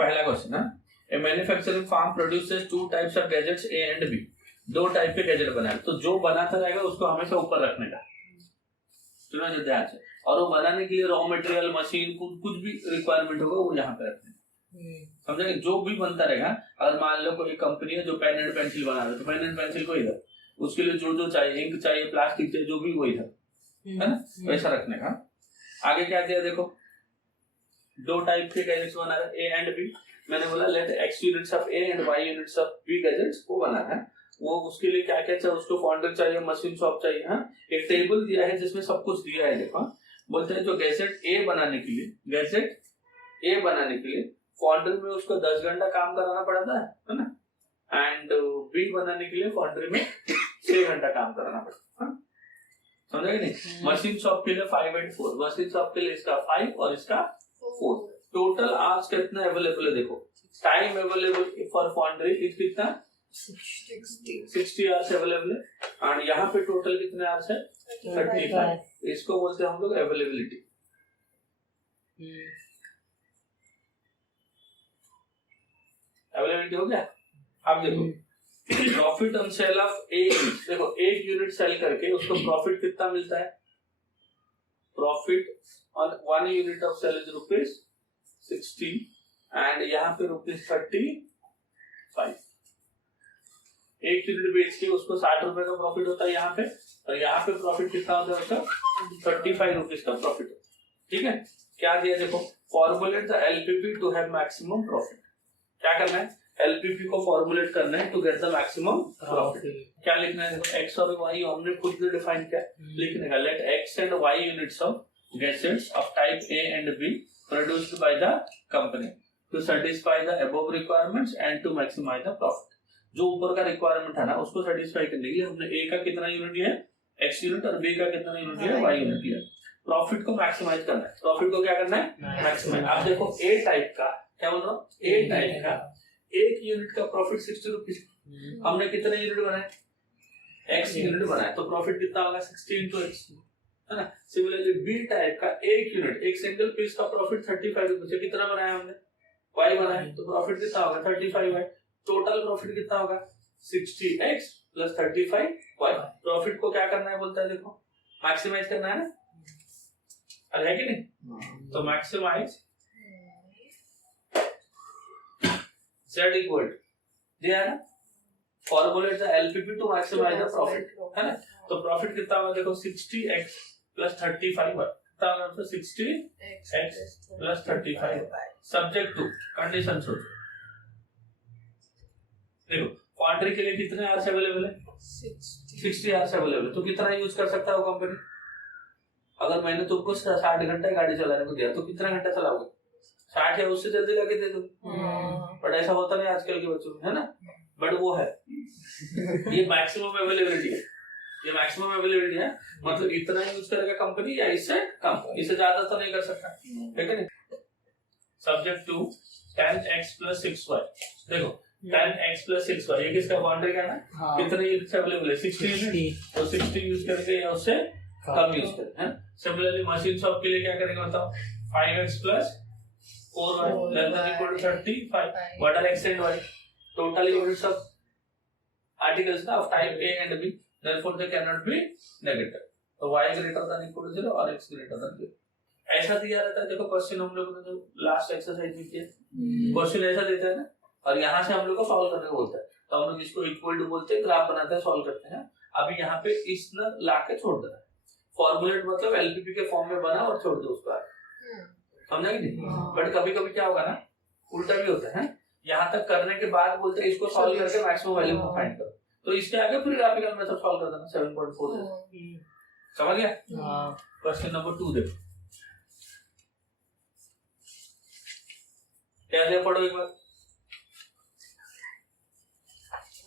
पहला क्वेश्चन है, a manufacturing firm produces two types of gadgets A and B, दो type के gadget बनाए, तो जो बनाता रहेगा उसको हमेशा ऊपर रखने का, सुनो जो ध्यान से, और वो बनाने के लिए रॉ मटेरियल मशीन कुछ भी रिक्वायरमेंट होगा वो यहाँ पे रखने, समझे? जो भी बनता रहेगा, अगर मान लो कोई कंपनी है जो पेन एंड पेंसिल बना रही है तो पेन एंड पेंसिल को इधर, उसके लिए जो जो चाहिए, इंक चाहिए, प्लास्टिक चाहिए, जो भी वो इधर, है ना, वैसा रखने का। आगे क्या दिया देखो, दो टाइप के गैजेट्स बना रहे ए एंड बी, मैंने बोला let x units of A and y units of B gadgets को बना है, वो उसके लिए क्या क्या चाहिए, उसको फाउंडर चाहिए, मशीन शॉप चाहिए, हाँ एक टेबल दिया है जिसमें सब कुछ दिया है, देखो बोलते हैं जो गैजेट ए बनाने के लिए, गैजेट ए बनाने के लिए फाउंडर में उसको 10 घंटा काम कराना पड़ता है ना, एंड बी बनाने के लिए फाउंडर में 6 घंटा काम कराना पड़ता है, समझे कि नहीं? मशीन शॉप के लिए 5 and 4, मशीन शॉप के लिए इसका 5 और इसका 4, टोटल आवर्स कितना अवेलेबल है देखो, time available for foundry is कितना 60 आवर्स अवेलेबल है, और यहाँ पे टोटल कितने आवर्स है 35, इसको बोलते हैं हम लोग अवेलेबिलिटी। अवेलेबिलिटी हो गया। अब देखो प्रॉफिट ऑन सेल ऑफ एक, देखो एक यूनिट सेल करके उसको प्रॉफिट कितना मिलता है, profit on 1 unit of sale is ₹60 and यहाँ पे ₹35, एक यूनिट बेच के उसको 60 रुपए का प्रॉफिट होता है यहाँ पे, और यहाँ पे प्रॉफिट कितना होता है उसका 35 रुपीज का प्रॉफिट होता है, ठीक है। क्या दिया देखो, formulate the LPP to have maximum profit, क्या करना है एलपीपी को फॉर्मुलेट करना है to get the maximum profit. क्या लिखना है देखो, एक्स और वाई हमने खुद ने डिफाइन किया, लिखने का let x and y units of gadgets of type A and B produced by the company to satisfy the above requirements and to maximize the profit. जो ऊपर का रिक्वायरमेंट है ना उसको सेटिस्फाई करने के लिए हमने ए का कितना यूनिट लिया एक्स यूनिट और बी का कितना यूनिट लिया वाई यूनिट लिया, प्रॉफिट को मैक्सिमाइज करना है, प्रॉफिट को क्या करना है मैक्सिमाइज। आप देखो ए टाइप का, क्या बोल रहा हूँ, ए टाइप का एक यूनिट का प्रॉफिट 60 रुपीज, हमने कितने यूनिट बनाए एक्स यूनिट बनाए, तो प्रॉफिट कितना होगा 60 into x, है ना। सिमिलरली बी टाइप का एक यूनिट एक सिंगल पीस का प्रॉफिट 35 रुपीज, कितना बनाया हमने y बनाया, तो प्रॉफिट कितना होगा 35y, टोटल प्रॉफिट कितना होगा 60x प्लस 35y। प्रॉफिट को क्या करना है बोलता है देखो, मैक्सिमाइज करना है ना, अरे है कि नहीं, तो मैक्सिमाइज z इक्वल दिया है ना, formulate the LPP to maximize the profit, है ना। तो प्रॉफिट कितना होगा देखो 60x प्लस 35y, कितना होगा 60x plus 35, subject to condition सोचो। देखो क्वांट्री के लिए कितने आवर्स अवेलेबल है 60 आवर्स अवेलेबल है, तो कितना यूज कर सकता है वो कंपनी। अगर मैंने तुमको 60 घंटे गाड़ी चलाने को दिया तो कितना घंटा चलाओगे, 60 या उससे जल्दी लगे दे दो, बट ऐसा होता नहीं आजकल के बच्चों में, है ना, बट वो है ये मैक्सिमम अवेलेबिलिटी है, ये मैक्सिमम अवेलेबिलिटी है, मतलब इतना यूज करेगा कंपनी या इससे कम, इससे ज्यादा तो नहीं कर सकता, ठीक है नहीं। Subject to 10x plus 6y, देखो 10x प्लस 6y ये किसका बाउंड्री का है, कितने यूनिट अवेलेबल है 60 यूनिट, तो 60 यूज करेंगे या उससे कम यूज करेंगे, हैं। सिमिलरली मशीन शॉप के लिए क्या करेंगे बताओ, 5x plus 4y less than equal to 35, what are x and y, total units of articles of type A and B, therefore they cannot be negative, तो y greater than equal to 0 और x greater than 0, ऐसा दिया रहता है। देखो question हम लोगों ने जो लास्ट एक्सरसाइज में किया, क्वेश्चन ऐसा देता है ना, और यहाँ से हम लोग को सॉल्व करने को बोलता है, तो हम लोग इसको इक्वल टू बोलते हैं, ग्राफ बनाते हैं, सॉल्व करते हैं। अभी यहाँ पे इस न ला के छोड़ देना है, फॉर्मुलेट मतलब एलपीपी के फॉर्म में बना और छोड़ दो उसको, समझा कि नहीं। बट कभी कभी क्या होगा ना, उल्टा भी होता है, यहाँ तक करने के बाद बोलते हैं इसको सॉल्व करके मैक्सिमम वैल्यू को फाइंड करो, तो इसके आगे फिर ग्राफिकल मेथड सॉल्व कर देना 7.4 समझ गया। क्वेश्चन नंबर 2 देखो क्या दिया, पढ़ो एक बार,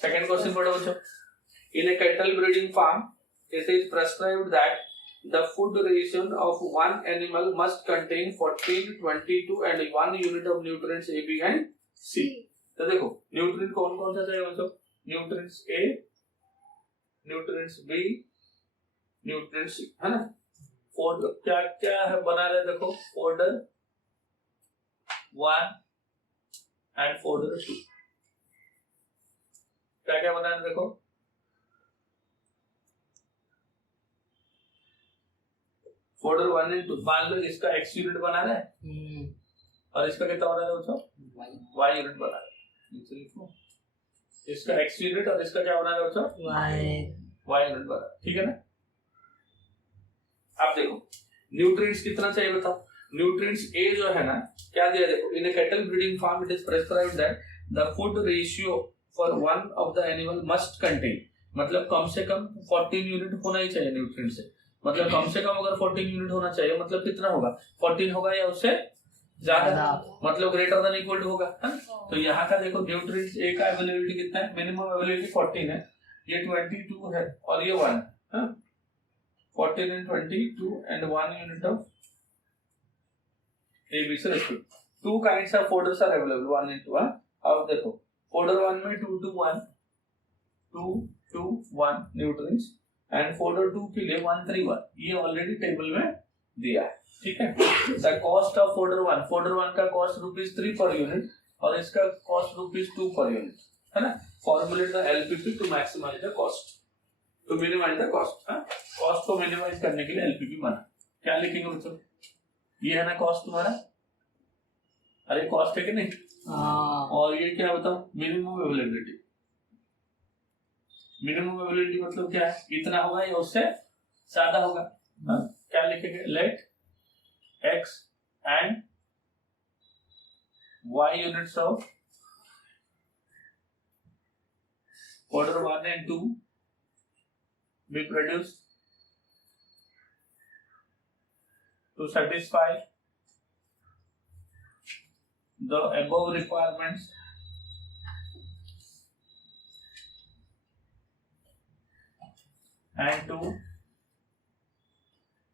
सेकंड क्वेश्चन पढ़ो बच्चों। In a cattle breeding farm it is prescribed that the food ration of one animal must contain 14, 22 and 1 unit of nutrients A, B and C। तो देखो न्यूट्रिएंट कौन कौन सा चाहिए बच्चों, nutrients A, nutrients B, nutrients C, है ना। Fodder क्या क्या है बना रहे देखो, फॉर्डर 1, एंड फोल्डर 2। क्या क्या बनाना है देखो, फोल्डर 1 एंड 2। मान लो इसका x यूनिट बना रहा है और इसका कितना बना रहा है बच्चों, y यूनिट बना रहा है। नीचे लिखो, इसका x यूनिट और इसका क्या बना रहा है बच्चों, y यूनिट बना रहा है। ठीक है ना। अब देखो न्यूट्रिएंट्स कितना चाहिए बताओ। न्यूट्रिएंट्स A जो है ना, क्या दिया देखो, in a cattle breeding farm it is prescribed that the food ratio for one of the animal must contain, मतलब कम से कम 14 यूनिट होना ही चाहिए न्यूट्रिएंट से। मतलब कम से कम अगर 14 यूनिट होना चाहिए, मतलब कितना होगा, 14 होगा या उससे ज्यादा, मतलब ग्रेटर देन इक्वल टू होगा, है? तो यहाँ का देखो न्यूट्रिएंट्स A का अवेलेबिलिटी कितना है, मिनिमम अवेलेबिलिटी 14 है, ये 22 है और ये 1 है। 14 and 22 and 1 unit of A, B से respect। 2 kinds of folders are available, 1 into 1। अब देखो folder 1 में 2 to 1 nutrients and folder 2 के लिए 1 3 1, ये ऑलरेडी टेबल में दिया है। ठीक है। The cost of folder 1 का कॉस्ट ₹3 per unit और इसका कॉस्ट ₹2 per unit, है ना। Formulate the LPP to maximize the cost, to minimize the cost. Cost को मिनिमाइज करने के लिए LPP बना। क्या लिखेंगे बच्चों, ये है ना कॉस्ट तुम्हारा, अरे कॉस्ट है कि नहीं, और ये क्या बताओ, मिनिमम अवेलेबिलिटी। मिनिमम अवेलेबिलिटी मतलब क्या है, इतना होगा या उससे ज्यादा होगा। क्या लिखेंगे, let x and y units of folder 1 and 2 be produced to satisfy the above requirements and to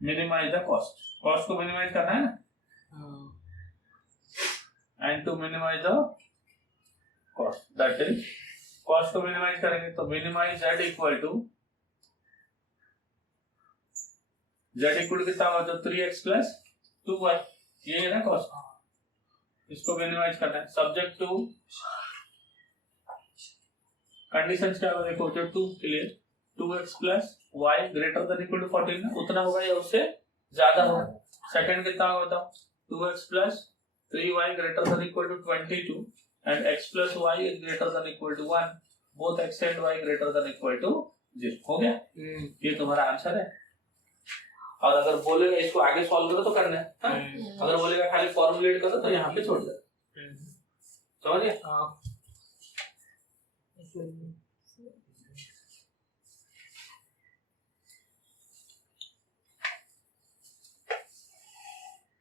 minimize the cost। Cost को मिनिमाइज करना है ना, and to minimize the cost, that is cost को मिनिमाइज करेंगे तो minimise z equal to कितना होगा, 3x plus 2y, ये है ना कॉस्ट। इसको मिनिमाइज करना है, सब्जेक्ट टू कंडीशंस क्या होगा देखो, जो 2 के लिए 2x plus y greater than equal to 14 उतना होगा या उससे ज्यादा होगा। सेकंड कितना होगा बताओ, 2x plus 3y greater than equal to 22 and x plus y is greater than equal to 1, both x and y greater than equal to 0। हो गया, ये तुम्हारा आंसर है। और अगर बोलेगा इसको आगे सॉल्व करो तो करना है, अगर बोलेगा खाली फॉर्मुलेट करो तो यहाँ पे छोड़ दो। समझ गए।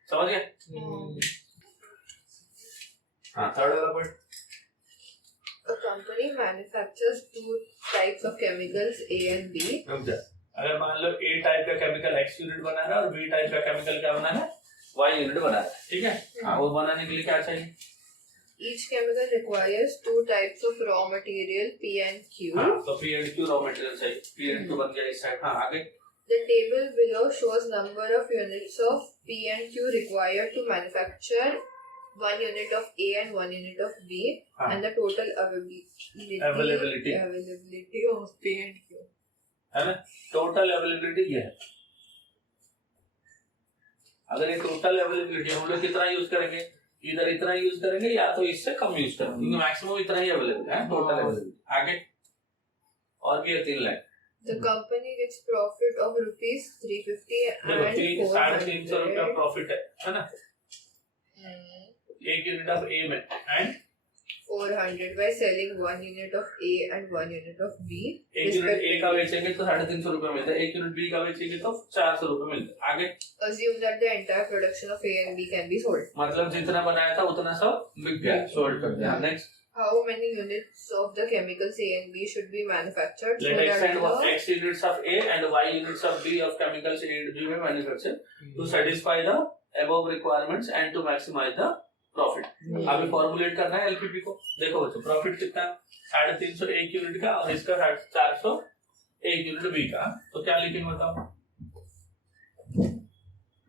समझ गए। हाँ, थर्ड वाला point. A company manufactures 2 types of chemicals A and B। अगर मान लो A टाइप का केमिकल X यूनिट बना रहा है और B टाइप का केमिकल क्या बना है, Y यूनिट बना रहा है। ठीक है। हाँ, वो बनाने के लिए क्या चाहिए, Each chemical requires 2 types of raw material P and Q। हाँ, तो P and Q raw material चाहिए। P and Q बन गया इस साइड। हाँ, आगे। The table below shows number of units of P and Q required to manufacture 1 unit of A and 1 unit of B, and the total availability of P and Q, है ना। Total availability ये है। अगर ये total availability हम लोग कितना use करेंगे, इधर इतना यूज करेंगे या तो इससे कम यूज करेंगे, क्योंकि मैक्सिमम इतना ही अवेलेबल है टोटल अवेलेबिलिटी। आगे और भी 3 line. The company gets profit of ₹350 and 350 रुपया प्रॉफिट है ना, 1 यूनिट ऑफ A में, and 400 by selling 1 unit of A and 1 unit of B। 1 unit A का बेचेंगे तो 350 रुपया मिलता है, 1 यूनिट B का बेचेंगे तो 400 रुपया मिलता है। आगे। Assume that the entire production of A and B can be sold। मतलब जितना बनाया था उतना सब बिक गया, सोल्ड कर दिया। Next. How many units of the chemicals A and B should be manufactured Let X and X units of A and Y units of B of chemicals A and B में manufactured to satisfy the above requirements and to maximize the profit। अभी formulate करना है LPP को। देखो बच्चों, profit कितना, 350 1 unit का और इसका 400 1 यूनिट B का। तो क्या लिखेंगे बताओ,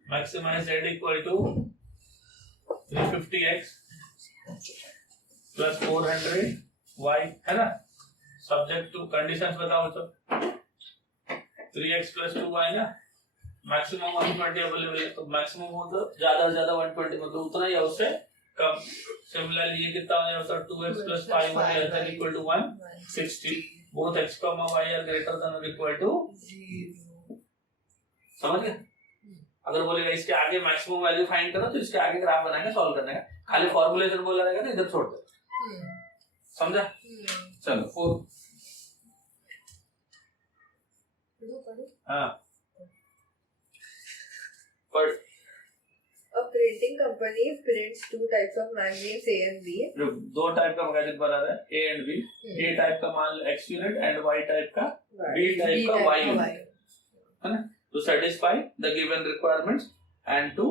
maximize Z equal to 350x plus 400 y है ना, सब्जेक्ट टू कंडीशंस बताओ तो 3x प्लस 2y ना, मैक्सिमम 120 अवेलेबल है, तो मैक्सिमम हो तो ज्यादा से ज्यादा 120 मतलब उतना ही है, उससे कम। सिमिलरली ये कितना हो जाएगा, 2x plus 5y equal to 160, both x comma y are greater than और इक्वल टू, समझ गए? अगर बोलेगा इसके आगे मैक्सिमम वैल्यू फाइंड करो तो इसके आगे ग्राफ बनाएंगे, सॉल्व करने का, खाली फॉर्मुलेशन बोला रहेगा तो इधर छोड़ दो, समझा? चलो 4, हाँ पर A printing company prints two types of magazines A and B. दो टाइप का मैगजीन बना रहा है, A and B, A type का मान लो X unit and Y type का B टाइप का Y यूनिट, है ना, to satisfy the given requirements and to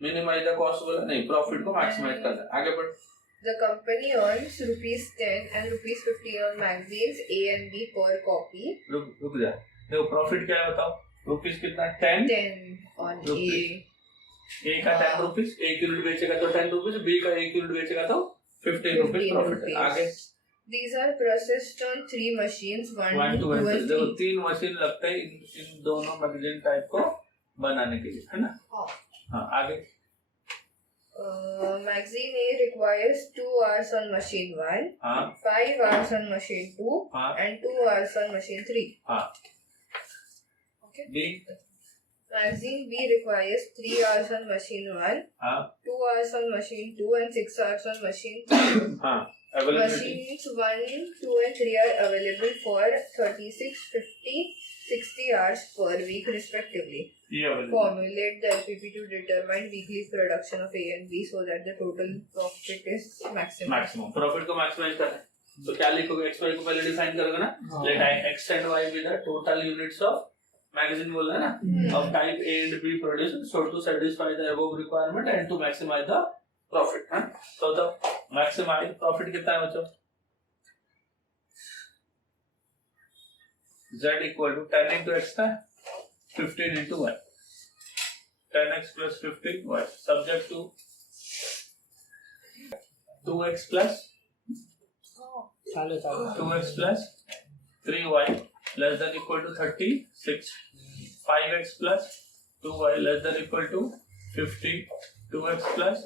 minimize the cost बोला नहीं, प्रॉफिट को मैक्सिमाइज करना है। आगे बढ़। The company earns ₹10 and ₹15 on magazines A and B per copy. रुक जा, देखो प्रॉफिट क्या है बताओ, रुपीस कितना, 10 on रुपीस, A का 10 रुपीस, एक यूनिट बेचेगा तो 10 रुपीस, B का एक यूनिट बेचेगा तो 15 रुपीस प्रॉफिट है। आगे These are processed on 3 machines, 1, 2 and 3. देखो 3 मशीन लगता है इन दोनों मैगजीन टाइप को बनाने के लिए, है ना? हाँ आगे। Magazine A requires 2 hours on machine 1, हाँ 5 hours on machine 2, हाँ and 2 hours on machine 3. हाँ। Okay. B Magazine B requires 3 hours on machine 1, हाँ 2 hours on machine 2, and 6 hours on machine 3. हाँ। Availability Machines 1, 2 and 3 are available for 36, 50, 60 hours per week respectively. ये available। Formulate the LPP to determine weekly production of A and B so that the total profit is maximum. Maximum profit को maximise करना है तो क्या लिखोगे, x y को पहले define करोगे ना, let x and y be the total units of magazine बोल रहा है ना, of type A and B produced so to satisfy the above requirement and to maximize the profit. हाँ तो मैक्सिमाइज प्रॉफिट कितना है बच्चों, z equal to 10 into x का 15 into y, 10x plus 15y subject to 2x plus 2x plus 3y less than equal to 36, 5x plus 2y less than equal to 50, 2x plus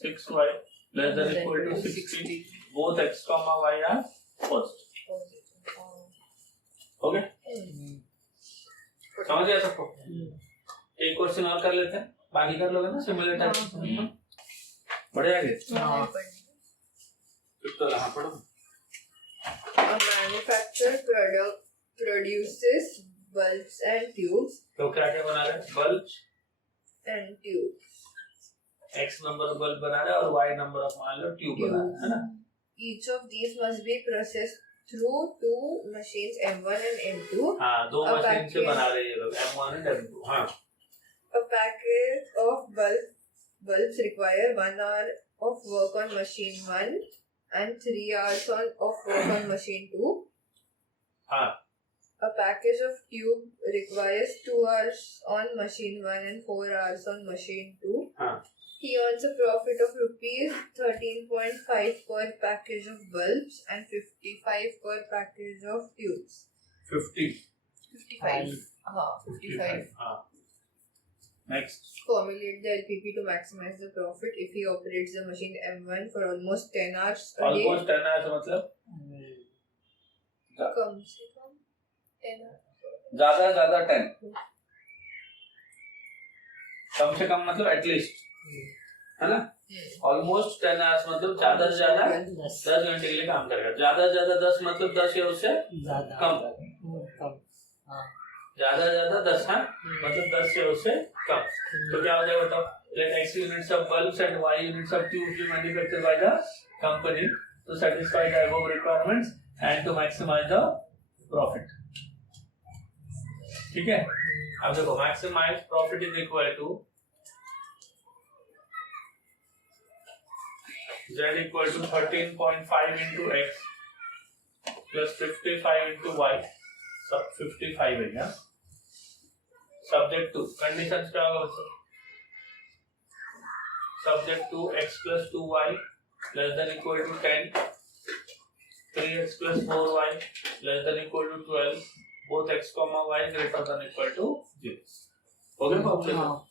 6y less than equal to 60, both x comma y are first। Okay समझ गया सबको? एक question और कर लेते हैं, बाकी कर लोगे ना सिमुलेट टाइप, बढ़े आगे तो लगा पढ़ो। A manufacturer produces bulbs and tubes तो क्या क्या बना रहे हैं, bulb and tubes. x number of bulb बना रहे हैं और y नंबर ऑफ मान लो ट्यूब बना रहे हैं, है ना? Each of these must be processed through 2 machines M1 and M2. हाँ दो मशीन से बना रहे हैं ये लोग M1 and M2। हाँ A package of bulbs require 1 hour of work on machine 1 and 3 hours of work on machine 2. हाँ A package of tube requires 2 hours on machine 1 and 4 hours on machine 2. हाँ He earns a profit of ₹13.5 per package of bulbs and 55 per package of tubes. 55. 55. हाँ next. Formulate the LPP to maximize the profit if he operates the machine M1 for almost 10 hours a day. Almost 10 hours मतलब कम से कम 10 hours. ज्यादा ज्यादा 10, कम से कम मतलब at least, है ना? ऑलमोस्ट 10 आवर्स मतलब ज्यादा से ज्यादा 10 घंटे के लिए काम करेगा, ज्यादा से ज्यादा 10 मतलब 10 या उससे कम, ज्यादा से ज्यादा 10, हाँ मतलब 10 या उससे कम। तो क्या हो जाएगा बताओ, let x units of bulbs and y units of tubes be manufactured by the company to satisfy the above requirements and to maximize the profit। ठीक है, अब देखो maximize profit is equal to z equal to 13.5 into x plus 55 into y, सब 55 है क्या, subject to conditions क्या होगा बच्चों, subject to x plus 2y less than equal to 10, 3x plus 4y less than equal to 12, both x comma y greater than equal to 0. हो गया फॉर्मूले?